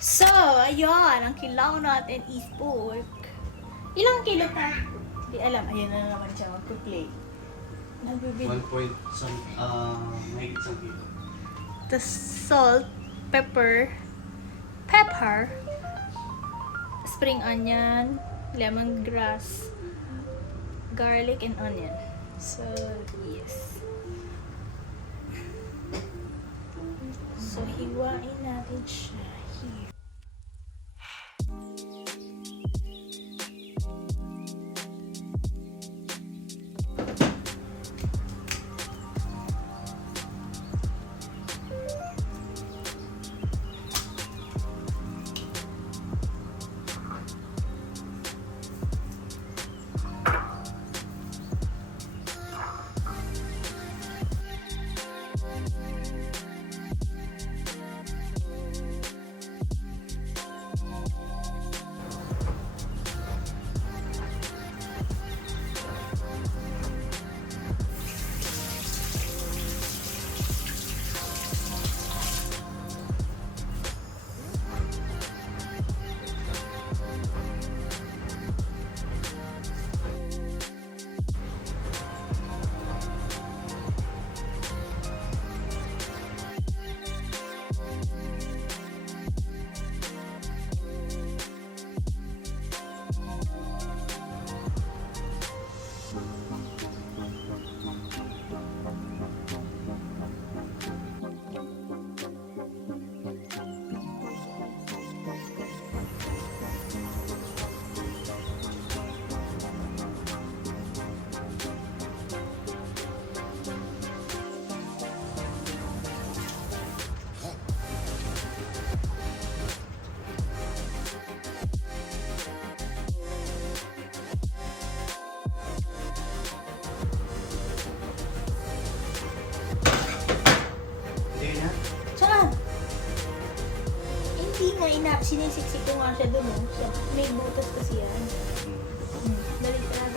So, ayun, ang kilaw natin is pork. Ilang kilo ta? Hindi alam, ayun na naman siya, mag-play. 1 point mahigit isang kilo. The salt, pepper, spring onion, lemongrass, garlic, and onion. So, yes. So, hiwain natin siya here. Hindi na. Saan? Hindi nga, sinisiksik ko nga siya dun, oh. So, may butas kasi yan. Dali ka.